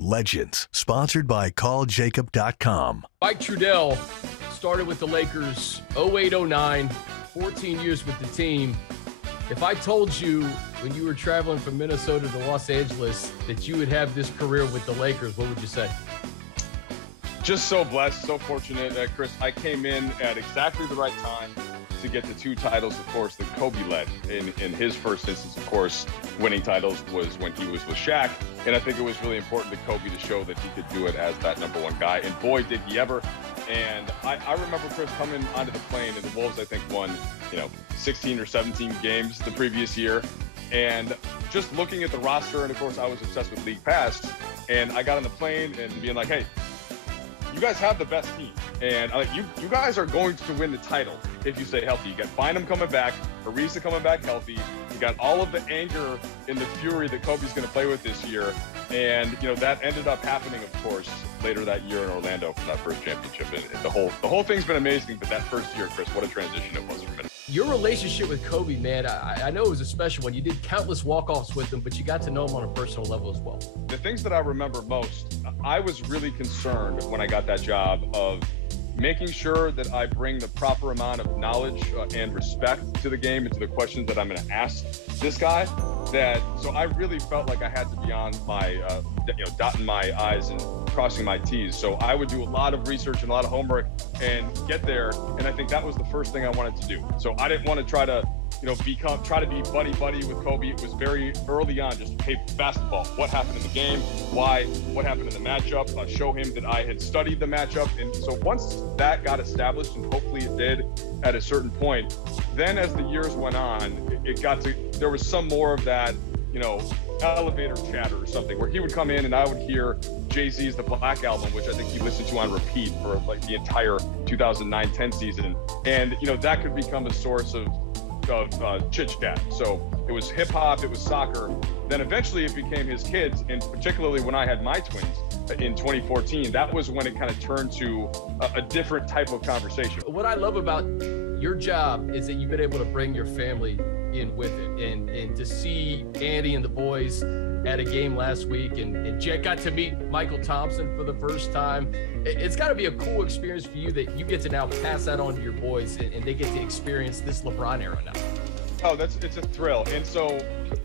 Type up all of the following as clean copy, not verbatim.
Legends, sponsored by CallJacob.com. Mike Trudell started with the Lakers 08-09, 14 years with the team. If I told you when you were traveling from Minnesota to Los Angeles that you would have this career with the Lakers, what would you say? Just so blessed, so fortunate, Chris. I came in at exactly the right time to get the two titles, of course, that Kobe led. In his first instance, of course, winning titles was when he was with Shaq. And I think it was really important to Kobe to show that he could do it as that number one guy. And boy, did he ever. And I remember, Chris, coming onto the plane, and the Wolves, I think, won, 16 or 17 games the previous year. And just looking at the roster, and of course, I was obsessed with League Pass. And I got on the plane and being like, hey, you guys have the best team. And you guys are going to win the title if you stay healthy. You got Bynum coming back, Ariza coming back healthy. You got all of the anger and the fury that Kobe's going to play with this year. And, that ended up happening, of course, later that year in Orlando for that first championship. And the whole thing's been amazing. But that first year, Chris, what a transition it was for me. Your relationship with Kobe, man, I know it was a special one. You did countless walk-offs with him, but you got to know him on a personal level as well. The things that I remember most, I was really concerned when I got that job of making sure that I bring the proper amount of knowledge and respect to the game and to the questions that I'm going to ask this guy. So I really felt like I had to be on my, dotting my I's and crossing my T's. So I would do a lot of research and a lot of homework and get there. And I think that was the first thing I wanted to do. So I didn't want to try to try to be buddy with Kobe. It was very early on, just, hey, basketball, what happened in the game? Why? What happened in the matchup? Show him that I had studied the matchup. And so once that got established, and hopefully it did at a certain point, then as the years went on, there was some more of that, elevator chatter or something, where he would come in and I would hear Jay-Z's The Black Album, which I think he listened to on repeat for like the entire 2009-10 season. And, that could become a source of chit chat. So it was hip hop, it was soccer. Then eventually it became his kids, and particularly when I had my twins in 2014, that was when it kind of turned to a different type of conversation. What I love about your job is that you've been able to bring your family in with it, and to see Andy and the boys at a game last week, and Jet got to meet Michael Thompson for the first time. It's got to be a cool experience for you that you get to now pass that on to your boys, and they get to experience this LeBron era now. Oh, it's a thrill. And so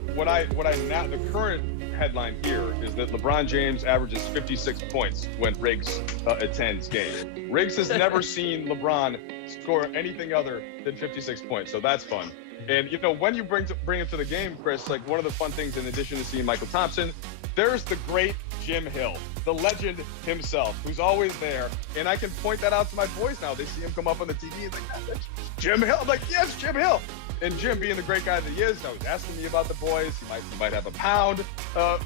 the current headline here is that LeBron James averages 56 points when Riggs attends games. Riggs has never seen LeBron score anything other than 56 points, so that's fun. And, when you bring it to the game, Chris, like one of the fun things, in addition to seeing Michael Thompson, there's the great Jim Hill, the legend himself, who's always there. And I can point that out to my boys now. They see him come up on the TV and like, that's Jim Hill. I'm like, yes, Jim Hill. And Jim, being the great guy that he is, was asking me about the boys. He might have a pound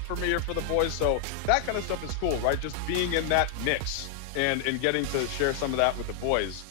for me or for the boys. So that kind of stuff is cool, right? Just being in that mix and getting to share some of that with the boys.